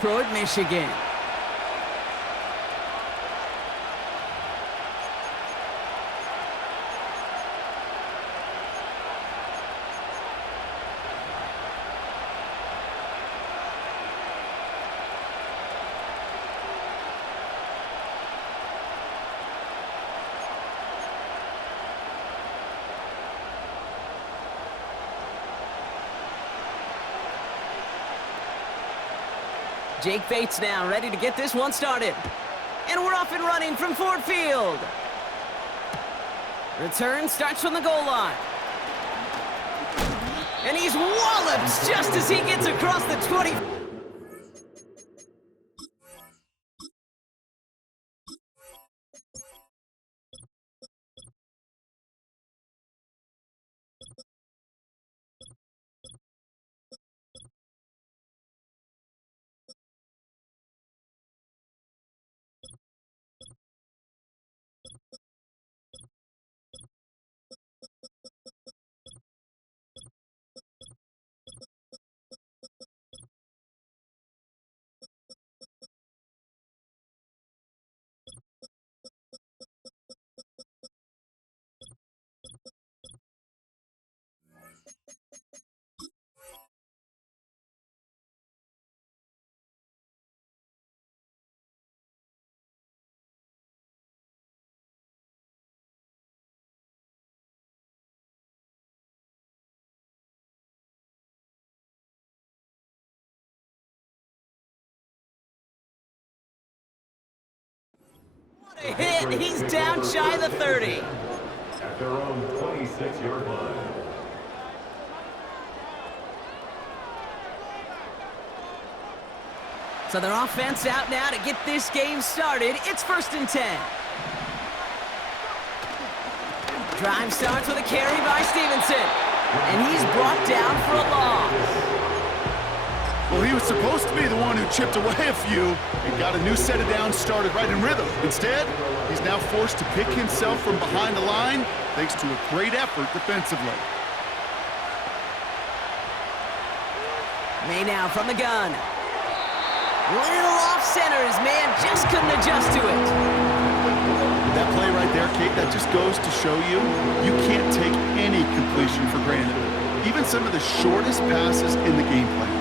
Detroit, Michigan. Jake Bates now, ready to get this one started. And we're off and running from Ford Field. Return starts from the goal line. And he's walloped just as he gets across the 20. A hit, he's down shy of the 30. At their own 26-yard line. So their offense out now to get this game started. It's 1st and 10. Drive starts with a carry by Stevenson. And he's brought down for a loss. Well, he was supposed to be the one who chipped away a few and got a new set of downs started right in rhythm. Instead, he's now forced to pick himself from behind the line thanks to a great effort defensively. May now from the gun. Little off center, his man just couldn't adjust to it. That play right there, Kate, that just goes to show you can't take any completion for granted. Even some of the shortest passes in the game plan.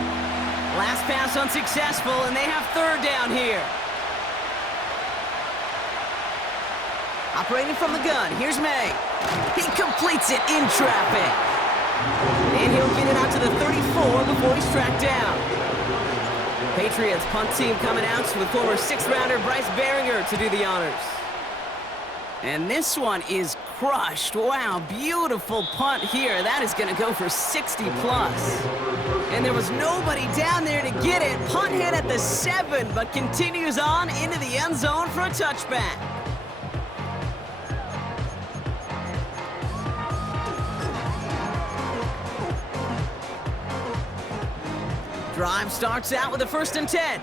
Last pass unsuccessful, and they have 3rd down here. Operating from the gun, here's May. He completes it in traffic. And he'll get it out to the 34 before he's tracked down. Patriots punt team coming out with former 6th-rounder Bryce Behringer to do the honors. And this one is crushed. Wow, beautiful punt here. That is going to go for 60+. And there was nobody down there to get it. Punt hit at the 7, but continues on into the end zone for a touchback. Drive starts out with a 1st and 10.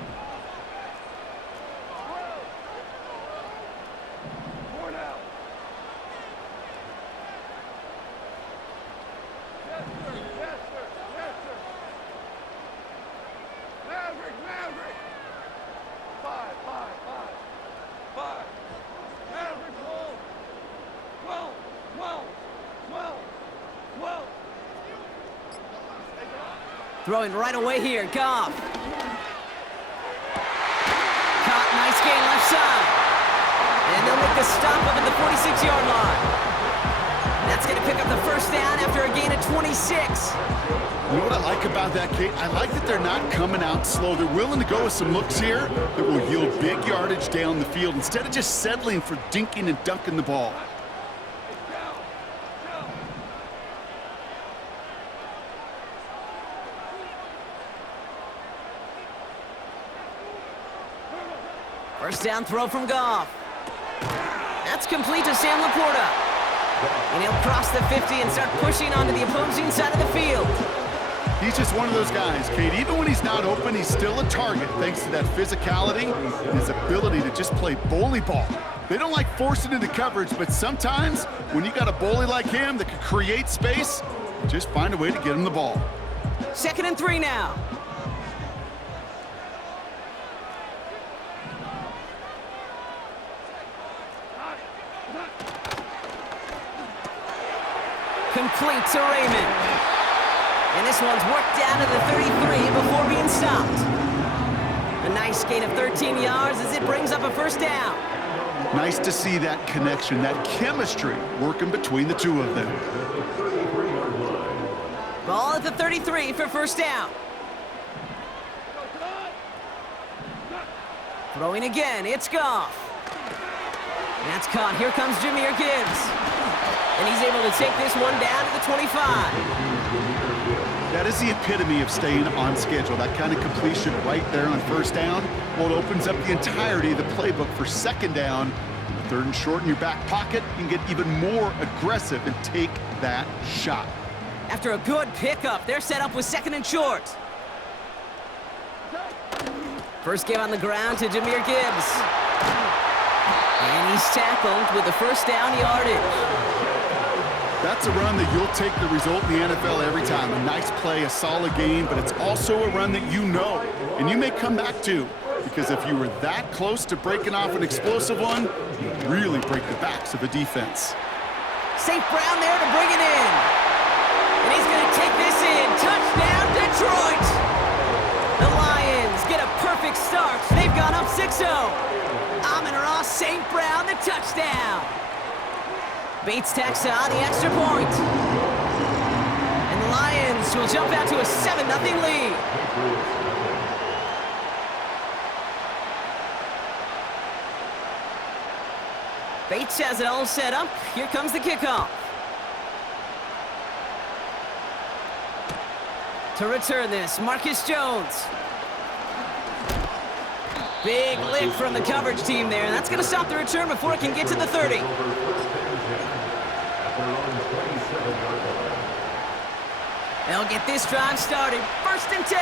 Throwing right away here, Goff. Caught, nice gain left side. And they'll make the stop up at the 46-yard line. That's going to pick up the 1st down after a gain of 26. You know what I like about that, Kate? I like that they're not coming out slow. They're willing to go with some looks here that will yield big yardage down the field instead of just settling for dinking and dunking the ball. First down throw from Goff. That's complete to Sam Laporta. And he'll cross the 50 and start pushing onto the opposing side of the field. He's just one of those guys, Kate. Even when he's not open, he's still a target thanks to that physicality and his ability to just play bully ball. They don't like forcing into coverage, but sometimes when you got a bully like him that can create space, just find a way to get him the ball. 2nd and 3 now. Complete to Raymond. And this one's worked down to the 33 before being stopped. A nice gain of 13 yards as it brings up a first down. Nice to see that connection, that chemistry working between the two of them. Ball at the 33 for first down. Throwing again, it's Goff. That's caught. Here comes Jahmyr Gibbs. And he's able to take this one down to the 25. That is the epitome of staying on schedule. That kind of completion right there on first down. Well, it opens up the entirety of the playbook for second down. The third and short in your back pocket, you can get even more aggressive and take that shot. After a good pickup, they're set up with second and short. First give on the ground to Jahmyr Gibbs. And he's tackled with the first down yardage. That's a run that you'll take the result in the NFL every time. A nice play, a solid game, but it's also a run that you know, and you may come back to, because if you were that close to breaking off an explosive one, you really break the backs of the defense. St. Brown there to bring it in. And he's going to take this in. Touchdown, Detroit! The Lions get a perfect start. They've gone up 6-0. Amon-Ra St. Brown, the touchdown. Bates tacks on the extra point. And the Lions will jump out to a 7-0 lead. Bates has it all set up. Here comes the kickoff. To return this, Marcus Jones. Big lift from the coverage team there. That's going to stop the return before it can get to the 30. They'll get this drive started. First and 10.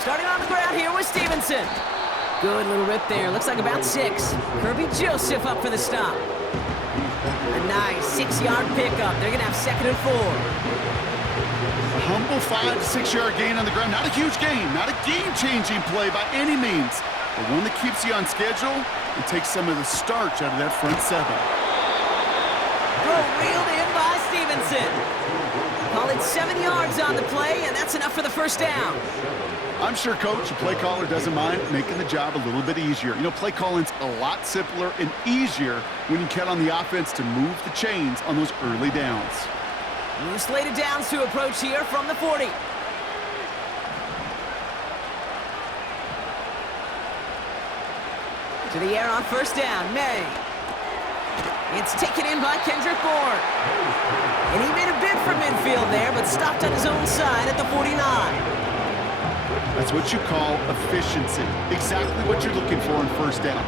Starting on the ground here with Stevenson. Good little rip there. Looks like about 6. Kirby Joseph up for the stop. A nice 6-yard pickup. They're going to have second and 4. A humble 5 to 6 yard gain on the ground. Not a huge gain, not a game-changing play by any means, but one that keeps you on schedule and takes some of the starch out of that front 7. Throw reeled in by Stevenson. Call it 7 yards on the play, and that's enough for the first down. I'm sure, Coach, the play caller doesn't mind making the job a little bit easier. You know, play calling's a lot simpler and easier when you count on the offense to move the chains on those early downs. New slated downs to approach here from the 40. To the air on first down, May. It's taken in by Kendrick Bourne. And he made a bid for midfield there, but stopped on his own side at the 49. That's what you call efficiency. Exactly what you're looking for in first down.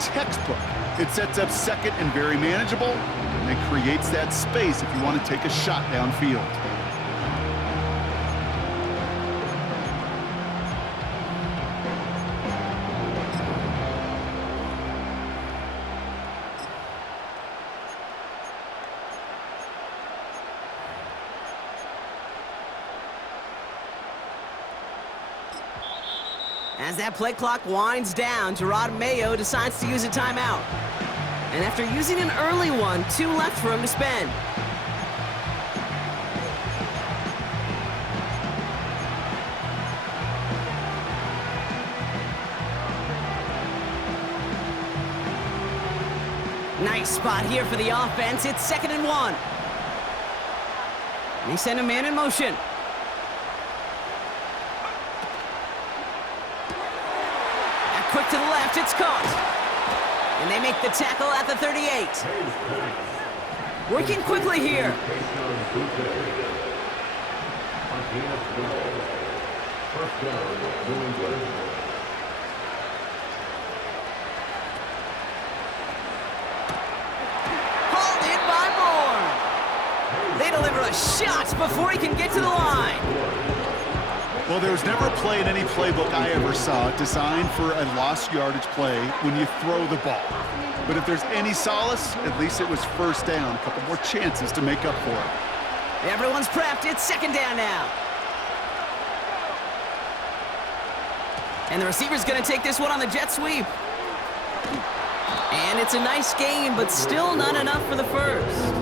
Textbook. It sets up second and very manageable, and it creates that space if you want to take a shot downfield. As that play clock winds down, Gerard Mayo decides to use a timeout. And after using an early one, 2 left for him to spend. Nice spot here for the offense. It's 2nd and 1. They send a man in motion. Quick to the left, it's caught. And they make the tackle at the 38. Working quickly here. Hauled in by Bourne. They deliver a shot before he can get to the line. Well, there was never a play in any playbook I ever saw designed for a lost yardage play when you throw the ball. But if there's any solace, at least it was first down. A couple more chances to make up for it. Everyone's prepped. It's 2nd down now. And the receiver's going to take this one on the jet sweep. And it's a nice game, but still not enough for the first.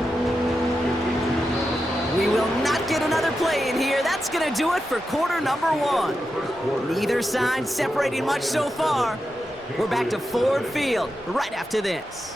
We will not get another play in here. That's going to do it for quarter number one. Neither side separating much so far. We're back to Ford Field right after this.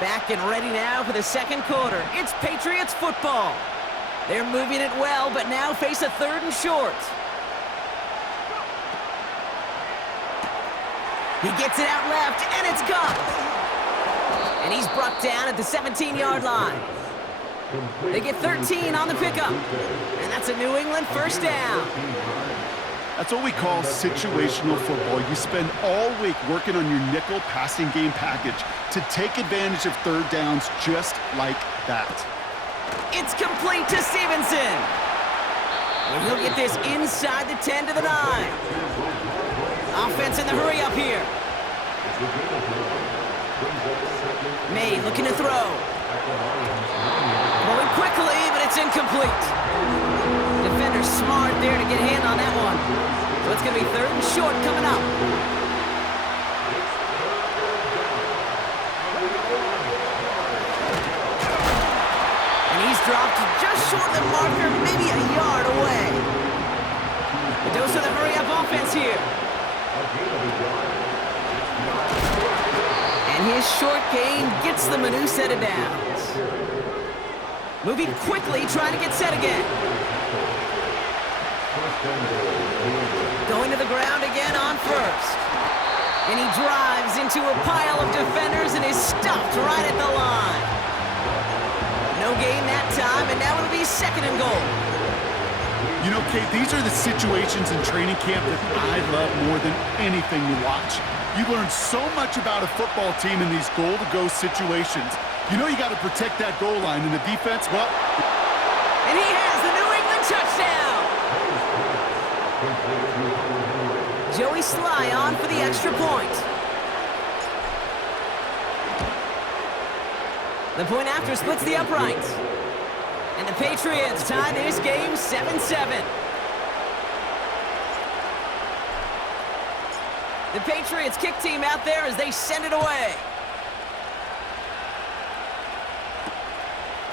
Back and ready now for the second quarter. It's Patriots football. They're moving it well, but now face a third and short. He gets it out left, and it's gone. And he's brought down at the 17-yard line. They get 13 on the pickup. And that's a New England first down. That's what we call situational football. You spend all week working on your nickel passing game package to take advantage of third downs just like that. It's complete to Stevenson. And he'll get this inside the 10 to the 9. Offense in the hurry up here. May looking to throw. Throwing quickly, but it's incomplete. Defender smart there to get a hand on that one. So it's going to be third and short coming up. And he's dropped just short of the marker, maybe a yard away. The dose of the hurry-up offense here. And his short gain gets them a new set of downs. Moving quickly, trying to get set again. Going to the ground again on first. And he drives into a pile of defenders and is stopped right at the line. No gain that time, and now it'll be second and goal. You know, Kate, these are the situations in training camp that I love more than anything to watch. You learn so much about a football team in these goal-to-go situations. You know you got to protect that goal line, and the defense, well... And he has the New England touchdown! Joey Sly on for the extra point. The point after splits the uprights. And the Patriots tie this game 7-7. The Patriots kick team out there as they send it away.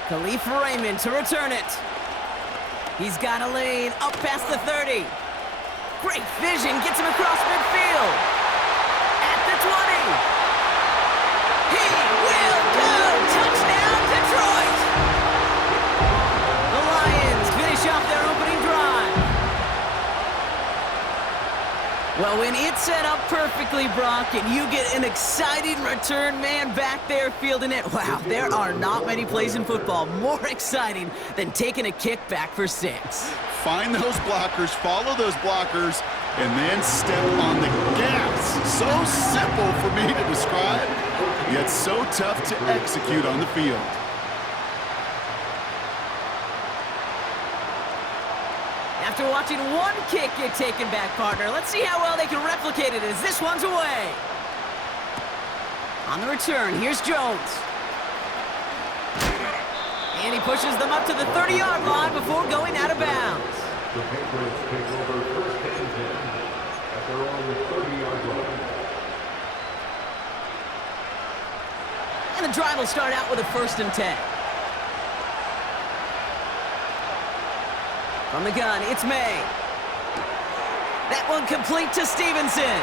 Khalif Raymond to return it. He's got a lane up past the 30. Great vision, gets him across midfield. At the 20. He will go! Touchdown, Detroit! The Lions finish off their opening drive. Well, when it's set up perfectly, Brock, and you get an exciting return man back there fielding it, wow, there are not many plays in football more exciting than taking a kick back for 6. Find those blockers, follow those blockers, and then step on the gas. So simple for me to describe, yet so tough to execute on the field. After watching one kick get taken back, partner, let's see how well they can replicate it as this one's away. On the return, here's Jones. And he pushes them up to the 30-yard line before going out of bounds. The Patriots take over first and 10 at their own 30-yard line. And the drive will start out with a first and 10. From the gun, it's May. That one complete to Stevenson.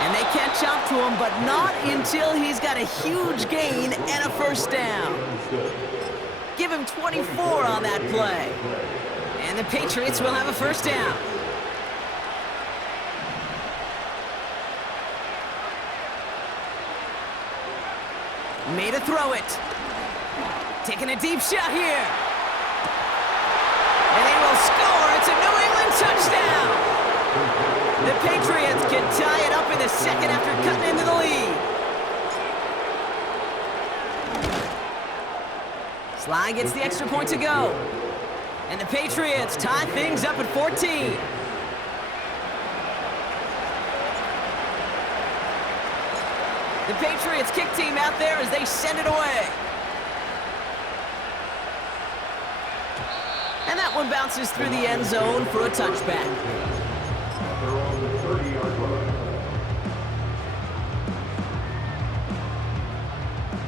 And they catch up to him, but not until he's got a huge gain and a first down. Give him 24 on that play. And the Patriots will have a first down. Made a throw it. Taking a deep shot here. And they will score. It's a New England touchdown. The Patriots can tie it up in the second after cutting into the lead. Sly gets the extra point to go. And the Patriots tie things up at 14. The Patriots kick team out there as they send it away. And that one bounces through the end zone for a touchback. They're on the 30-yard line.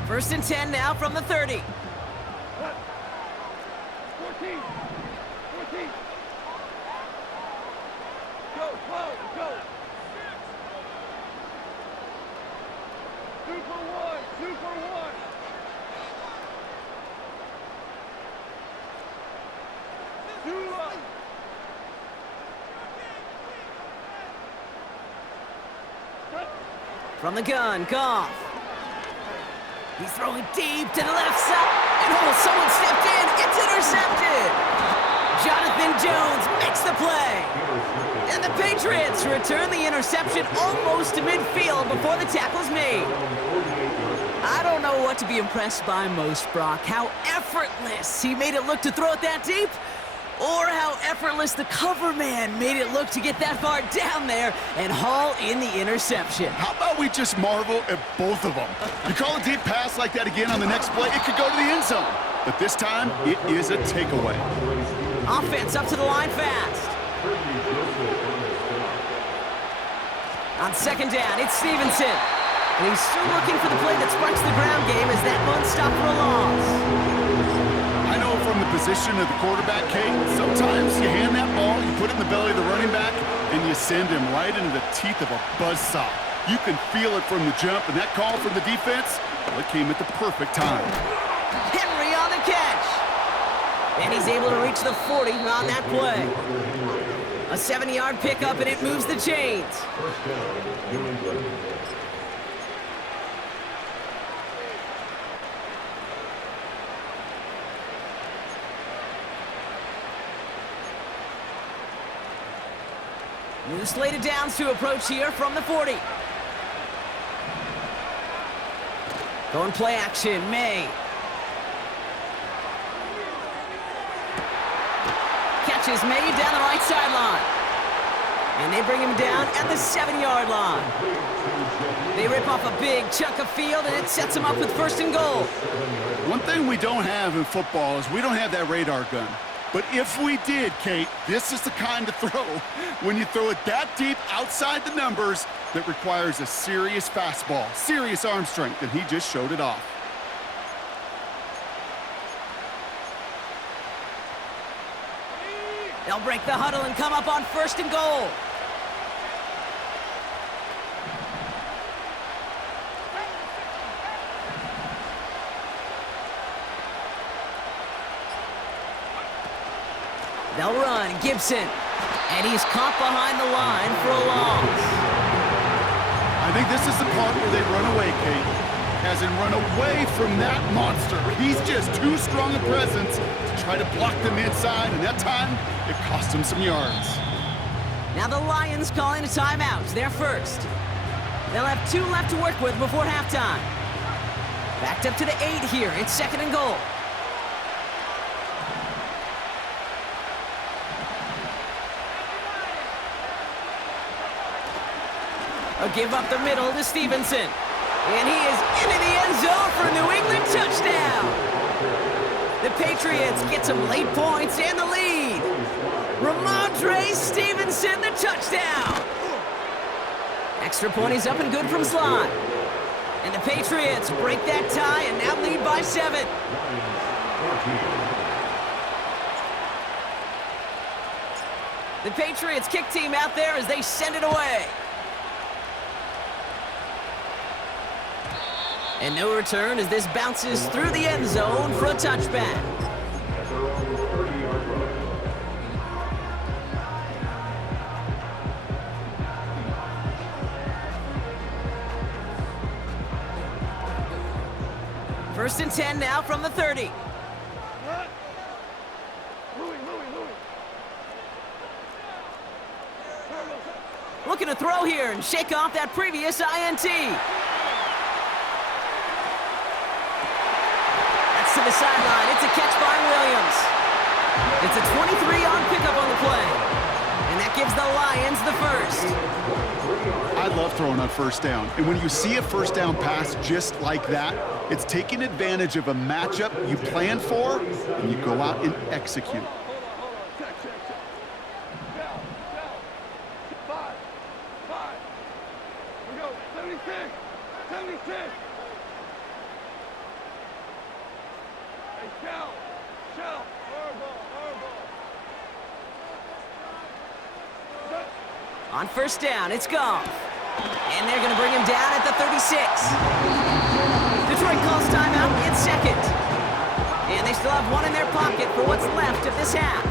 First and 10 now from the 30. 14. Go, go. Super one. Two up. From the gun, Goff. He's throwing deep to the left side. And someone stepped in. It's intercepted. Jonathan Jones makes the play. And the Patriots return the interception almost to midfield before the tackle's made. I don't know what to be impressed by most, Brock. How effortless he made it look to throw it that deep, or how effortless the cover man made it look to get that far down there and haul in the interception. How about we just marvel at both of them? You call a deep pass like that again on the next play, it could go to the end zone. But this time, it is a takeaway. Offense up to the line fast. On second down, it's Stevenson. And he's still looking for the play that sparks the ground game as that one stop for a loss. I know from the position of the quarterback, Kate, sometimes you hand that ball, you put it in the belly of the running back, and you send him right into the teeth of a buzzsaw. You can feel it from the jump, and that call from the defense, well, it came at the perfect time. Henry on the catch. And he's able to reach the 40 on that play. A 70-yard pickup, and it moves the chains. First down, New England. New slated downs to approach here from the 40. Going play action, May. Catches May down the right sideline. And they bring him down at the 7-yard line. They rip off a big chunk of field, and it sets them up with first and goal. One thing we don't have in football is we don't have that radar gun. But if we did, Kate, this is the kind of throw, when you throw it that deep outside the numbers, that requires a serious fastball, serious arm strength, and he just showed it off. They'll break the huddle and come up on first and goal. They'll run, Gibson, and he's caught behind the line for a loss. I think this is the part where they run away, Kate. As in run away from that monster. He's just too strong a presence to try to block them inside, and that time, it cost him some yards. Now the Lions calling a timeout, they're first. They'll have 2 left to work with before halftime. Backed up to the 8 here, it's second and goal. A give up the middle to Stevenson. And he is into the end zone for a New England touchdown. The Patriots get some late points and the lead. Ramondre Stevenson, the touchdown. Extra point is up and good from slot. And the Patriots break that tie and now lead by 7. The Patriots kick team out there as they send it away. And no return as this bounces through the end zone for a touchback. They're on the 30-yard line. First and 10 now from the 30. Looking to throw here and shake off that previous INT. To the sideline. It's a catch by Williams. It's a 23-yard pickup on the play. And that gives the Lions the first. I love throwing on first down. And when you see a first down pass just like that, it's taking advantage of a matchup you plan for, and you go out and execute. On first down, it's Goff. And they're going to bring him down at the 36. Detroit calls timeout in second. And they still have one in their pocket for what's left of this half.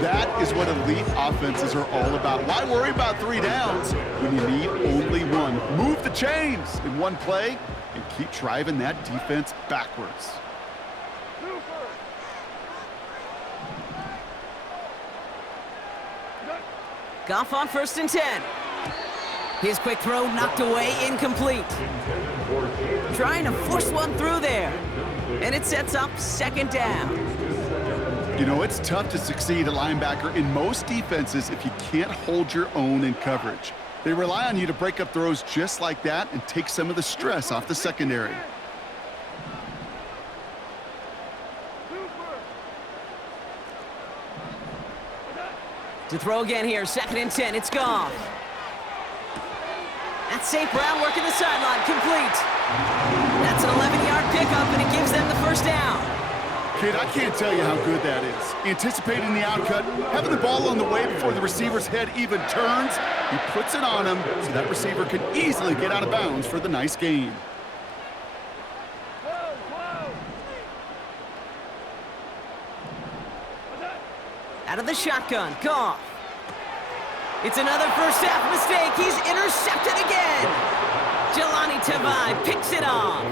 That is what elite offenses are all about. Why worry about 3 downs when you need only one? Move the chains in one play and keep driving that defense backwards. Goff on first and 10. His quick throw knocked away, incomplete. Trying to force one through there. And it sets up second down. You know, it's tough to succeed at linebacker in most defenses if you can't hold your own in coverage. They rely on you to break up throws just like that and take some of the stress off the secondary. To throw again here, second and 10, it's Goff. That's St. Brown working the sideline, complete. That's an 11-yard pickup, and it gives them the first down. Kid, I can't tell you how good that is. Anticipating the outcut, having the ball on the way before the receiver's head even turns, he puts it on him so that receiver can easily get out of bounds for the nice gain. Out of the shotgun, Goff. It's another first half mistake. He's intercepted again. Jelani Tavai picks it off.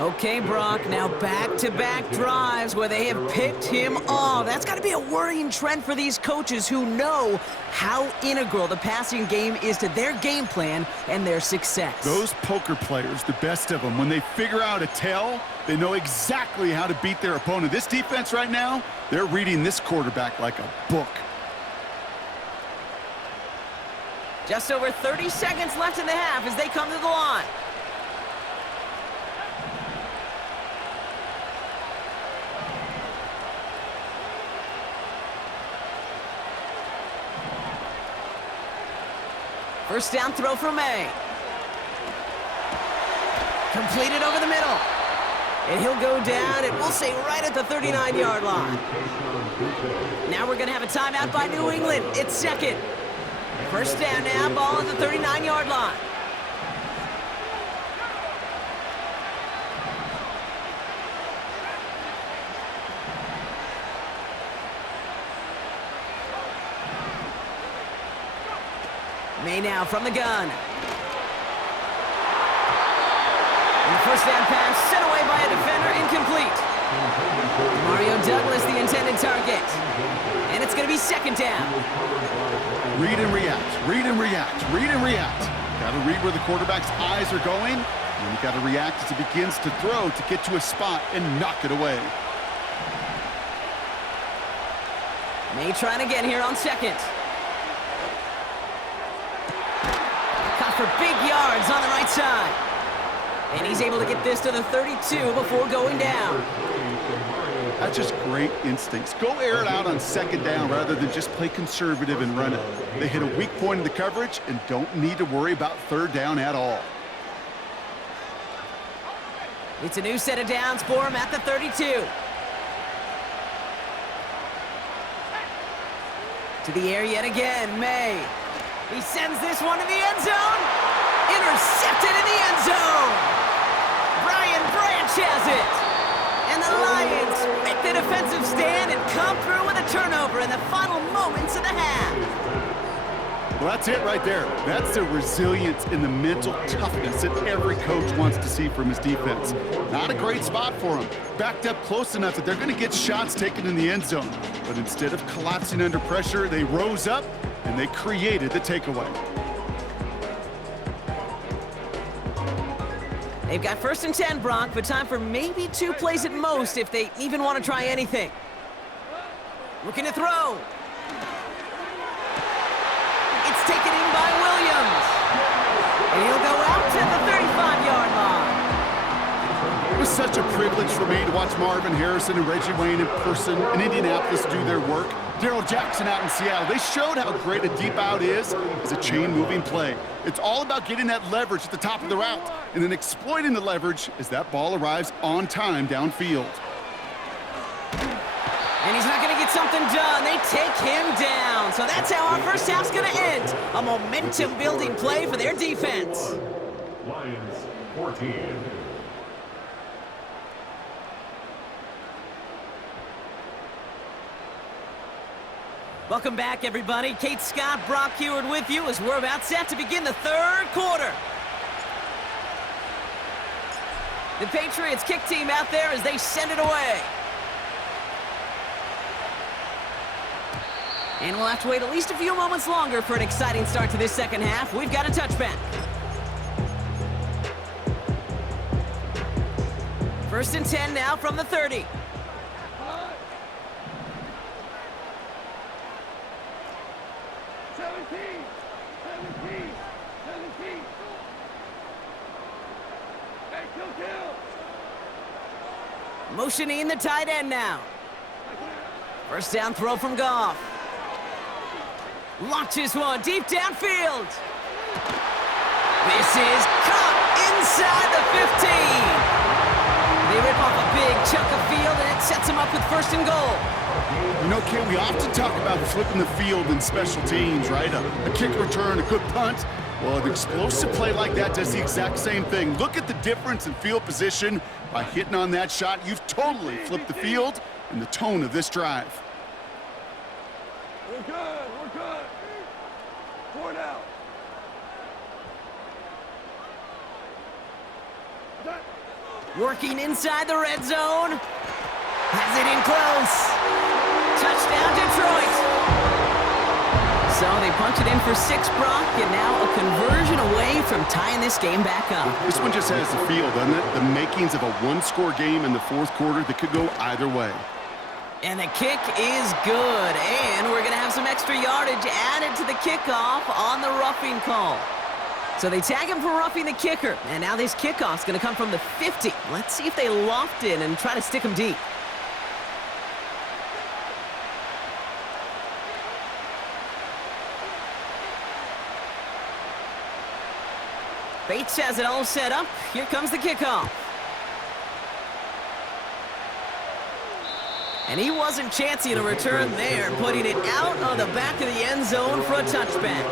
Okay, Brock, now back-to-back drives where they have picked him off. That's got to be a worrying trend for these coaches who know how integral the passing game is to their game plan and their success. Those poker players, the best of them, when they figure out a tell, they know exactly how to beat their opponent. This defense right now, they're reading this quarterback like a book. Just over 30 seconds left in the half as they come to the line. First down throw from May. Completed over the middle. And he'll go down, and we'll say right at the 39-yard line. Now we're going to have a timeout by New England. It's second. First down now, ball at the 39-yard line. May now from the gun. And the first down pass sent away by a defender, incomplete. Mario Douglas, the intended target. And it's going to be second down. Read and react, read and react, read and react. Got to read where the quarterback's eyes are going, and you got to react as he begins to throw to get to a spot and knock it away. May trying again here on second. Caught for big yards on the right side. And he's able to get this to the 32 before going down. That's just great instincts. Go air it out on second down rather than just play conservative and run it. They hit a weak point in the coverage and don't need to worry about third down at all. It's a new set of downs for him at the 32. To the air yet again, May. He sends this one to the end zone. Intercepted in the end zone. Brian Branch has it. And the Lions make the defensive stand and come through with a turnover in the final moments of the half. Well, that's it right there. That's the resilience and the mental toughness that every coach wants to see from his defense. Not a great spot for him. Backed up close enough that they're going to get shots taken in the end zone. But instead of collapsing under pressure, they rose up and they created the takeaway. They've got 1st and 10, Brock, but time for maybe 2 plays at most if they even want to try anything. Looking to throw. It's taken in by Williams. And he'll go out to the 35-yard line. It was such a privilege for me to watch Marvin Harrison and Reggie Wayne in person in Indianapolis do their work. Darrell Jackson out in Seattle, they showed how great a deep out is as a chain-moving play. It's all about getting that leverage at the top of the route and then exploiting the leverage as that ball arrives on time downfield. And he's not going to get something done. They take him down. So that's how our first half's going to end. A momentum-building play for their defense. Lions 14. Welcome back, everybody. Kate Scott, Brock Heward with you as we're about set to begin the 3rd quarter. The Patriots kick team out there as they send it away. And we'll have to wait at least a few moments longer for an exciting start to this second half. We've got a touchback. 1st and 10 now from the 30. Motioning the tight end now. 1st down throw from Goff. Launches one deep downfield. This is caught inside the 15. They rip off a big chunk of field, and it sets them up with 1st and goal. You know, Kate, we often talk about flipping the field in special teams, right? A kick return, a good punt. Well, an explosive play like that does the exact same thing. Look at the difference in field position. By hitting on that shot, you've totally flipped the field and the tone of this drive. We're good. We're good. 4 down. Working inside the red zone. Has it in close. Touchdown, Detroit. So they punch it in for 6, Brock, and now a conversion away from tying this game back up. This one just has the feel, doesn't it? The makings of a 1-score game in the 4th quarter that could go either way. And the kick is good, and we're going to have some extra yardage added to the kickoff on the roughing call. So they tag him for roughing the kicker, and now this kickoff's going to come from the 50. Let's see if they loft in and try to stick him deep. Bates has it all set up. Here comes the kickoff. And he wasn't chancing a return there, putting it out on the back of the end zone for a touchback.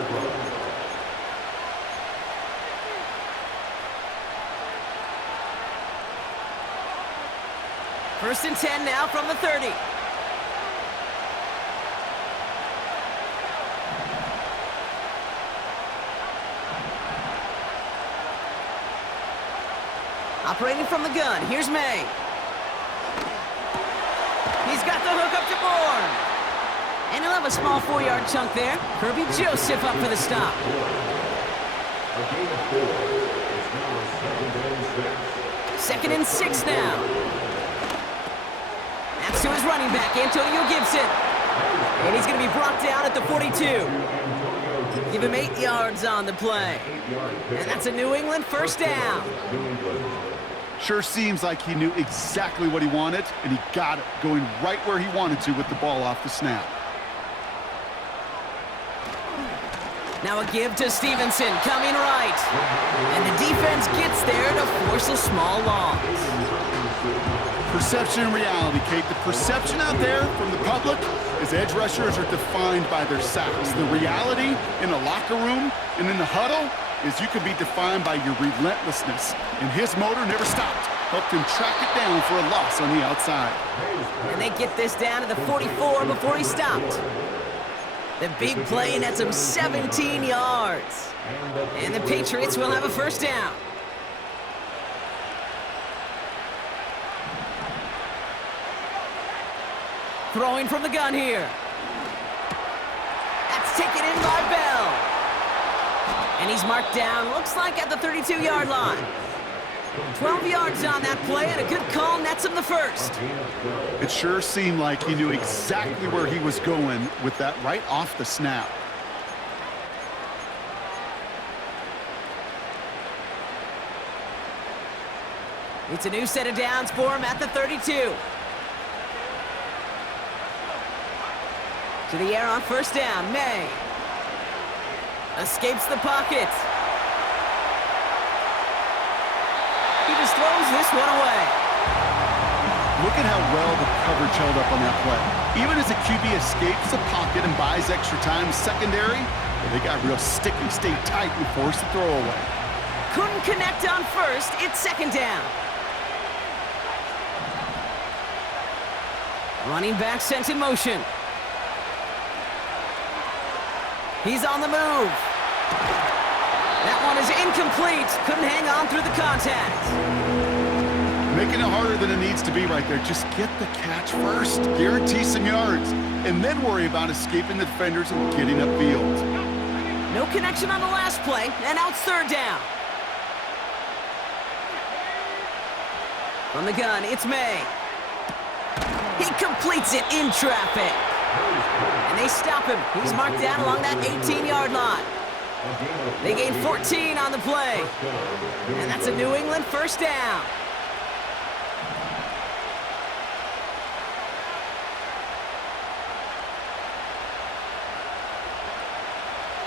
First and 10 now from the 30. Operating from the gun, here's May. He's got the hook up to Bourne. And he'll have a small 4-yard chunk there. Kirby Joseph up for the stop. A gain of 4. It's now 2nd and 6. 2nd and 6 now. That's to his running back, Antonio Gibson. And he's going to be brought down at the 42. Give him 8 yards on the play. And that's a New England 1st down. Sure seems like he knew exactly what he wanted, and he got it, going right where he wanted to with the ball off the snap. Now a give to Stevenson, coming right. And the defense gets there to force a small loss. Perception and reality, Kate. The perception out there from the public is edge rushers are defined by their sacks. The reality in a locker room and in the huddle is you can be defined by your relentlessness. And his motor never stopped. Helped him track it down for a loss on the outside. And they get this down to the 44 before he stopped. The big play nets him 17 yards. And the Patriots will have a 1st down. Throwing from the gun here. That's taken in by Bell. And he's marked down, looks like at the 32-yard line. 12 yards on that play, and a good call nets him the first. It sure seemed like he knew exactly where he was going with that right off the snap. It's a new set of downs for him at the 32. To the air on first down, May. Escapes the pocket. He just throws this one away. Look at how well the coverage held up on that play. Even as the QB escapes the pocket and buys extra time secondary, they got real sticky, stayed tight, and forced the throw away. Couldn't connect on first. It's second down. Running back sent in motion. He's on the move. That one is incomplete. Couldn't hang on through the contact. Making it harder than it needs to be right there. Just get the catch first. Guarantee some yards. And then worry about escaping the defenders and getting upfield. No connection on the last play, and now it's third down. From the gun, it's May. He completes it in traffic. And they stop him. He's marked down along that 18-yard line. They gain 14 on the play. And that's a New England first down.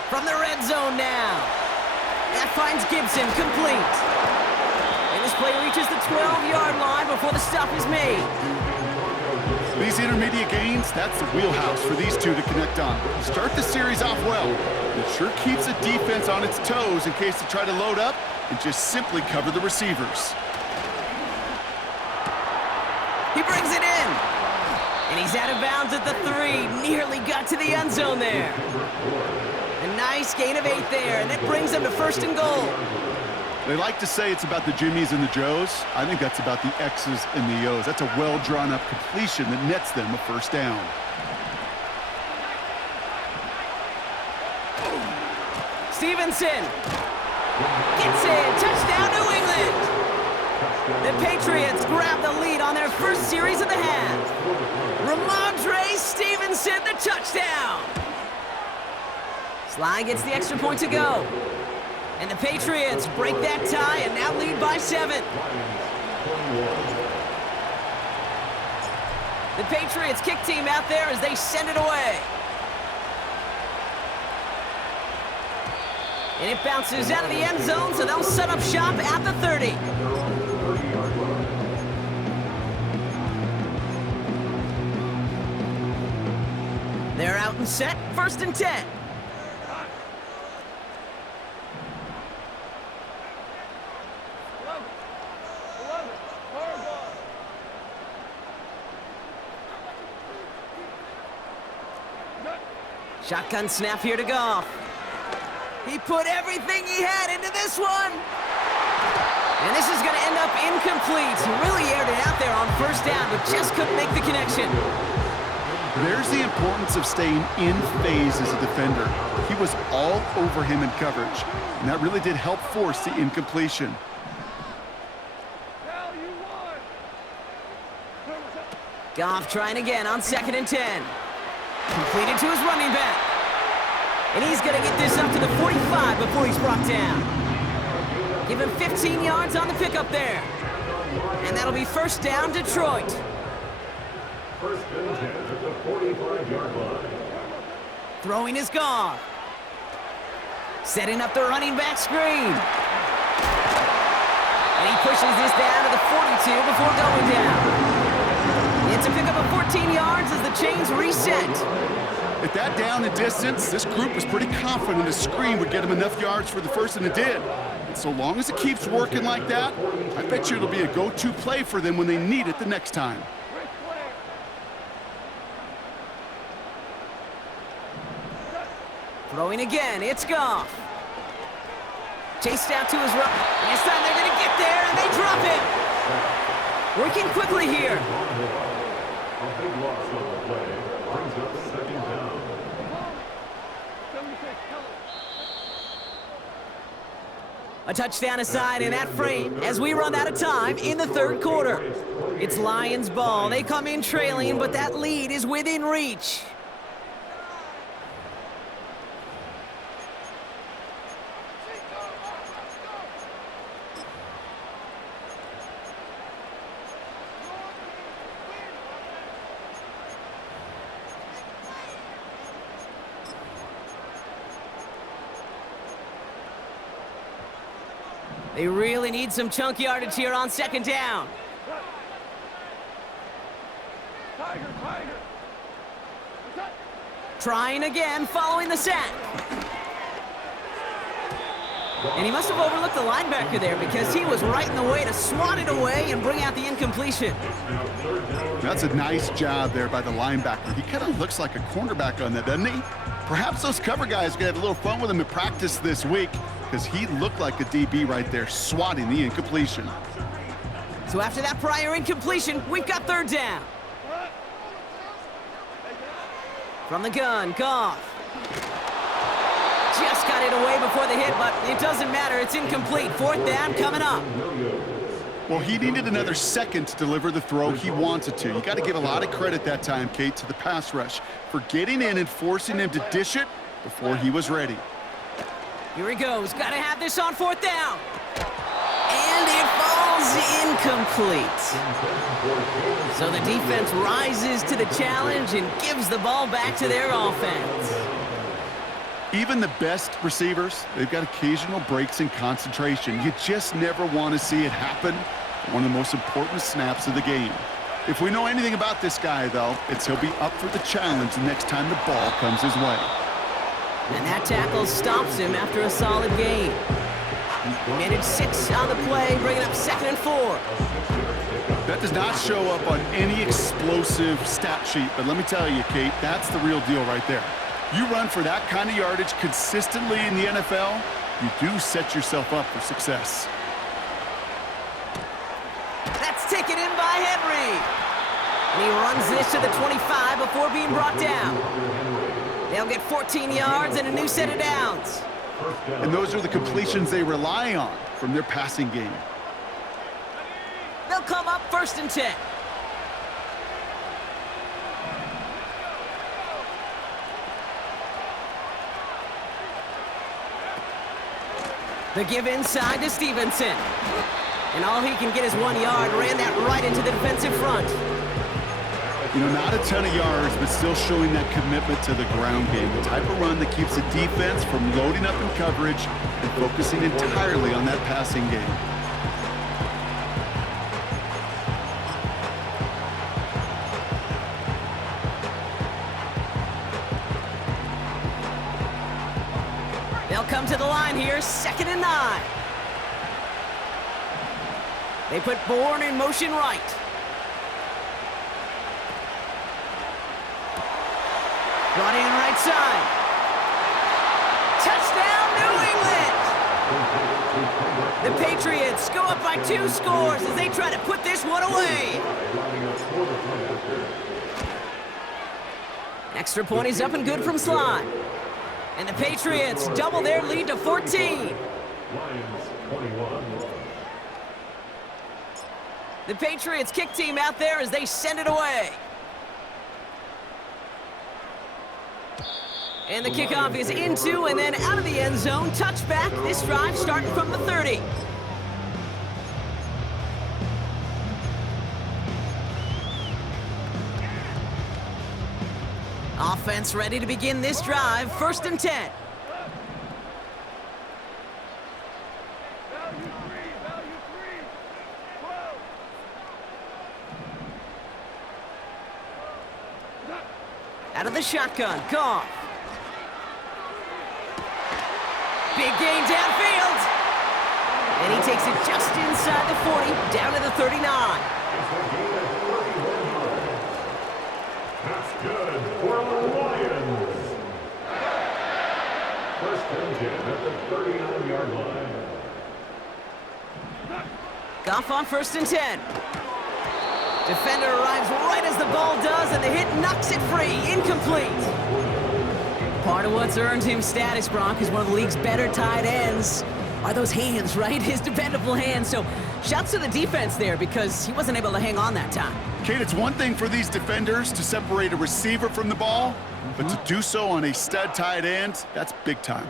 From the red zone now. That finds Gibson complete. And this play reaches the 12-yard line before the stop is made. These intermediate gains, that's the wheelhouse for these two to connect on. Start the series off well. It sure keeps the defense on its toes in case they try to load up and just simply cover the receivers. He brings it in. And he's out of bounds at the 3. Nearly got to the end zone there. A nice gain of 8 there, and that brings them to first and goal. They like to say it's about the Jimmies and the Joes. I think that's about the X's and the O's. That's a well-drawn-up completion that nets them a first down. Stevenson gets it. Touchdown, New England. The Patriots grab the lead on their first series of the half. Ramondre Stevenson, the touchdown. Sly gets the extra point to go. And the Patriots break that tie and now lead by 7. The Patriots kick team out there as they send it away. And it bounces out of the end zone, so they'll set up shop at the 30. They're out and set, first and 10. Shotgun snap here to Goff. He put everything he had into this one. And this is going to end up incomplete. He really aired it out there on first down, but just couldn't make the connection. There's the importance of staying in phase as a defender. He was all over him in coverage, and that really did help force the incompletion. Goff trying again on second and 10. Completed to his running back. And he's going to get this up to the 45 before he's brought down. Give him 15 yards on the pickup there. And that'll be first down, Detroit. First and 10 at the 45-yard line. Throwing is Goff. Setting up the running back screen. And he pushes this down to the 42 before going down. It's a pickup of 14 yards as the chains reset. At that down and distance, this group was pretty confident a screen would get him enough yards for the first, and it did. And so long as it keeps working like that, I bet you it'll be a go-to play for them when they need it the next time. Throwing again, it's Goff. Chased out to his right. And this time they're going to get there, and they drop him. Working quickly here. A big loss on the play. Brings up second down. A touchdown aside in that frame as we run out of time in the third quarter. It's Lions ball. They come in trailing, but that lead is within reach. They really need some chunk yardage here on second down. Tiger, Tiger. Trying again, following the sack. And he must have overlooked the linebacker there because he was right in the way to swat it away and bring out the incompletion. That's a nice job there by the linebacker. He kind of looks like a cornerback on that, doesn't he? Perhaps those cover guys are going to have a little fun with him in practice this week because he looked like a DB right there, swatting the incompletion. So after that prior incompletion, we've got third down. From the gun, Goff. Just got it away before the hit, but it doesn't matter. It's incomplete. Fourth down coming up. Well, he needed another second to deliver the throw he wanted to. You got to give a lot of credit that time, Kate, to the pass rush for getting in and forcing him to dish it before he was ready. Here he goes. Got to have this on fourth down. And it falls incomplete. So the defense rises to the challenge and gives the ball back to their offense. Even the best receivers, they've got occasional breaks in concentration. You just never want to see it happen. One of the most important snaps of the game. If we know anything about this guy, though, it's he'll be up for the challenge the next time the ball comes his way. And that tackle stops him after a solid gain. He made it 6 on the play, bringing up 2nd and 4. That does not show up on any explosive stat sheet, but let me tell you, Kate, that's the real deal right there. You run for that kind of yardage consistently in the NFL, you do set yourself up for success. That's taken in by Henry. And he runs this to the 25 before being brought down. They'll get 14 yards and a new set of downs. And those are the completions they rely on from their passing game. They'll come up 1st and 10. The give inside to Stevenson. And all he can get is 1 yard. Ran that right into the defensive front. You know, not a ton of yards, but still showing that commitment to the ground game. The type of run that keeps the defense from loading up in coverage and focusing entirely on that passing game. They'll come to the line here, 2nd and 9. They put Bourne in motion right. Brought in right side. Touchdown, New England! The Patriots go up by 2 scores as they try to put this one away. Extra point is up and good from Slide. And the Patriots double their lead to 14. The Patriots kick team out there as they send it away. And the kickoff is into and then out of the end zone. Touchback. This drive starting from the 30. Offense ready to begin this drive. 1st and 10. Out of the shotgun, Goff. Big gain downfield. And he takes it just inside the 40, down to the 39. That's good for the Lions. 1st and 10 at the 39-yard line. Goff on 1st and 10. Defender arrives right as the ball does, and the hit knocks it free. Incomplete. Part of what's earned him status, Brock, is one of the league's better tight ends. are those hands, right? His dependable hands. So shouts to the defense there because he wasn't able to hang on that time. Kate, it's one thing for these defenders to separate a receiver from the ball, but to do so on a stud tight end, that's big time.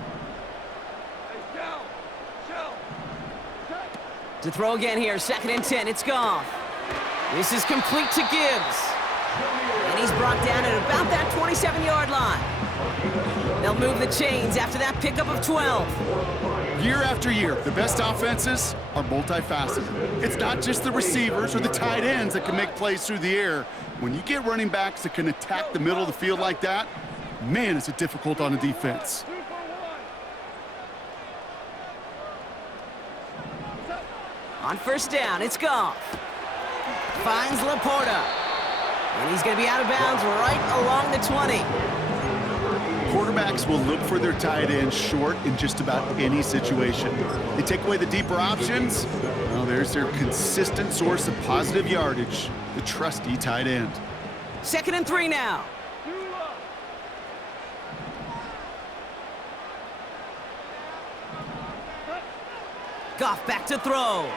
To throw again here, 2nd and 10, it's Goff. This is complete to Gibbs. And he's brought down at about that 27-yard line. They'll move the chains after that pickup of 12. Year after year, the best offenses are multifaceted. It's not just the receivers or the tight ends that can make plays through the air. When you get running backs that can attack the middle of the field like that, man, is it difficult on a defense. On 1st down, it's Goff. Finds Laporta. And he's going to be out of bounds right along the 20. Quarterbacks will look for their tight end short in just about any situation. They take away the deeper options. Well, there's their consistent source of positive yardage, the trusty tight end. 2nd and 3 now. Goff back to throw.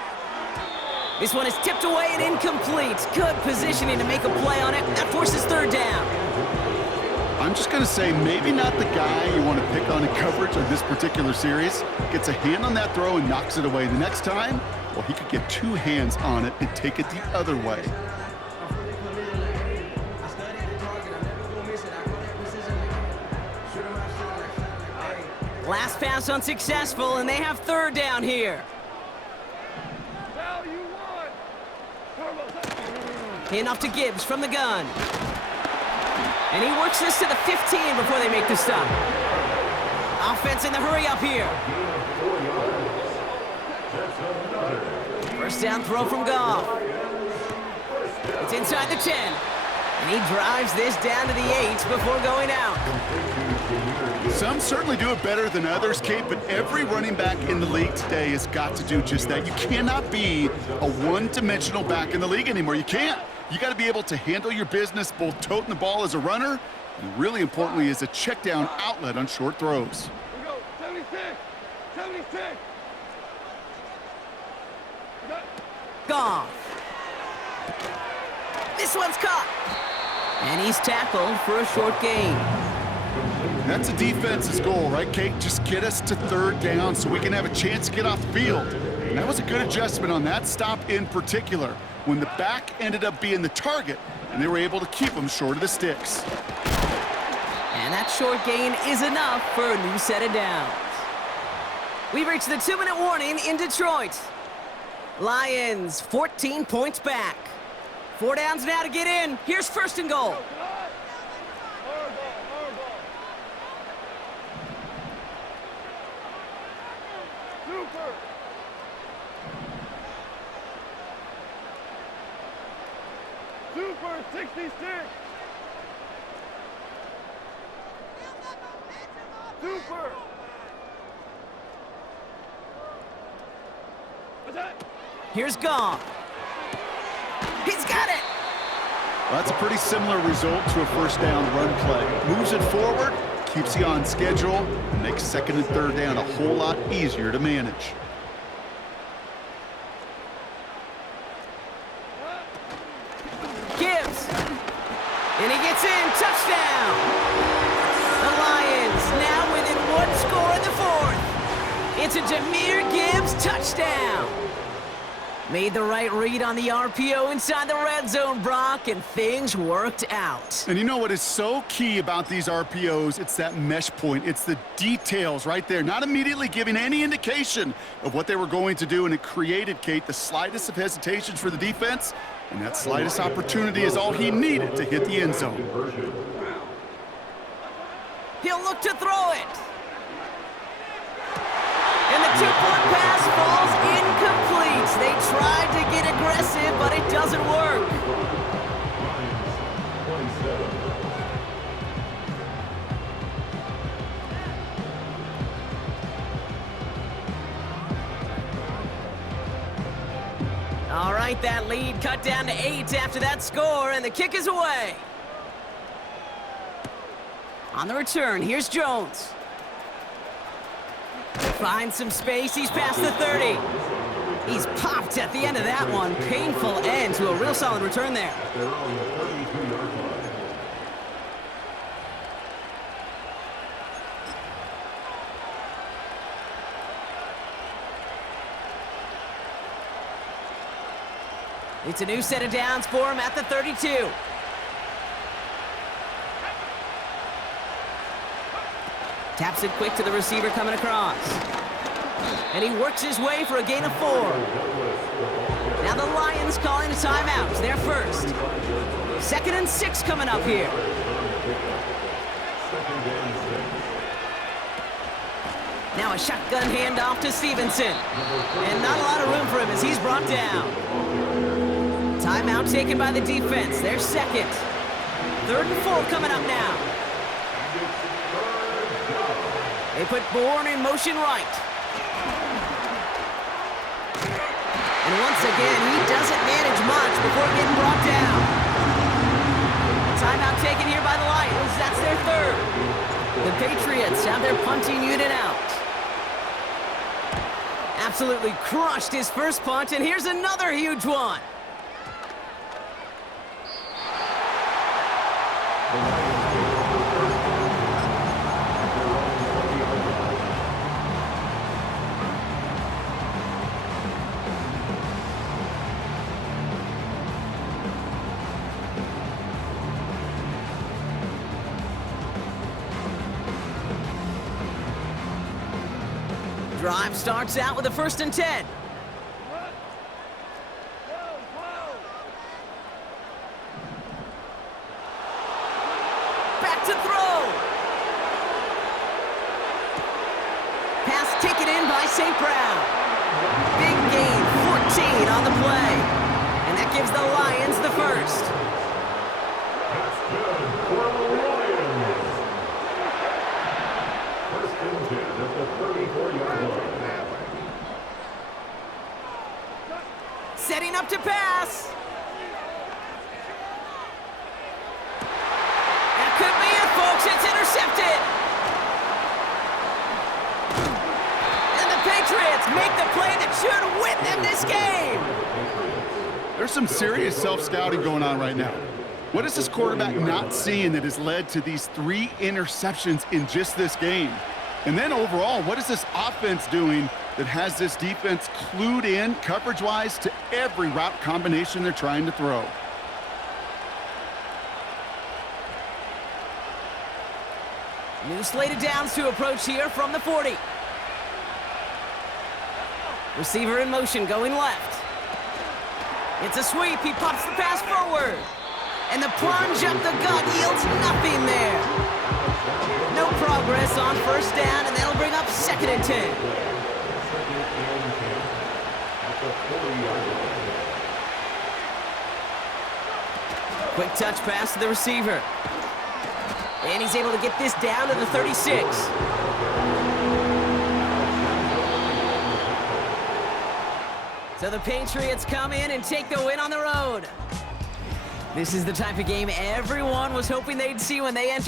This one is tipped away and incomplete. Good positioning to make a play on it. That forces 3rd down. I'm just going to say maybe not the guy you want to pick on in coverage on this particular series. Gets a hand on that throw and knocks it away. The next time, well, he could get 2 hands on it and take it the other way. Last pass unsuccessful, and they have 3rd down here. Hand-off to Gibbs from the gun. And he works this to the 15 before they make the stop. Offense in the hurry-up here. 1st down throw from Goff. It's inside the 10. And he drives this down to the 8 before going out. Some certainly do it better than others, Kate, but every running back in the league today has got to do just that. You cannot be a one-dimensional back in the league anymore. You can't. You got to be able to handle your business, both toting the ball as a runner, and really importantly, as a check-down outlet on short throws. Here we go. 76. 76. Goff. This one's caught. And he's tackled for a short gain. That's a defense's goal, right, Kate? Just get us to 3rd down so we can have a chance to get off the field. And that was a good adjustment on that stop in particular, when the back ended up being the target, and they were able to keep him short of the sticks. And that short gain is enough for a new set of downs. We've reached the 2-minute warning in Detroit. Lions 14 points back. 4 downs now to get in. Here's 1st and goal. Super 66. Super. Here's Goff. He's got it. Well, that's a pretty similar result to a 1st down run play. Moves it forward, keeps you on schedule, and makes 2nd and 3rd down a whole lot easier to manage. Gibbs. And he gets in. Touchdown. The Lions now within 1 score in the 4th. It's a Jahmyr Gibbs touchdown. Made the right read on the RPO inside the red zone, Brock, and things worked out. And you know what is so key about these RPOs? It's that mesh point. It's the details right there, not immediately giving any indication of what they were going to do, and it created, Kate, the slightest of hesitations for the defense, and that slightest opportunity is all he needed to hit the end zone. He'll look to throw it. And the 2-point pass falls incomplete. They tried to get aggressive, but it doesn't work. All right, that lead cut down to 8 after that score, and the kick is away. On the return, here's Jones. Finds some space, he's past the 30. He's popped at the end of that one. Painful end to a real solid return there. They're on the 32-yard line. It's a new set of downs for him at the 32. Taps it quick to the receiver coming across. And he works his way for a gain of 4. Now the Lions calling a timeout. They're first. 2nd and 6 coming up here. Now a shotgun handoff to Stevenson. And not a lot of room for him as he's brought down. Timeout taken by the defense. They're second. 3rd and 4 coming up now. They put Bourne in motion right. And once again, he doesn't manage much before getting brought down. Timeout taken here by the Lions. That's their 3rd. The Patriots have their punting unit out. Absolutely crushed his first punt, and here's another huge one. Drive starts out with a 1st and 10. Back to throw. Pass taken in by St. Brown. Big gain, 14 on the play. And that gives the Lions the 1st. That's good for the Lions. 1st and 10 at the 34-yard line. Setting up to pass. That could be it, folks. It's intercepted. And the Patriots make the play that should win them this game. There's some serious self-scouting going on right now. What is this quarterback not seeing that has led to these 3 interceptions in just this game? And then overall, what is this offense doing that has this defense clued in coverage-wise to every route combination they're trying to throw? New slate of downs to approach here from the 40. Receiver in motion going left. It's a sweep. He pops the pass forward. And the plunge up the gut yields nothing there. No progress on 1st down, and that'll bring up 2nd and 10. Quick touch pass to the receiver. And he's able to get this down to the 36. So the Patriots come in and take the win on the road. This is the type of game everyone was hoping they'd see when they entered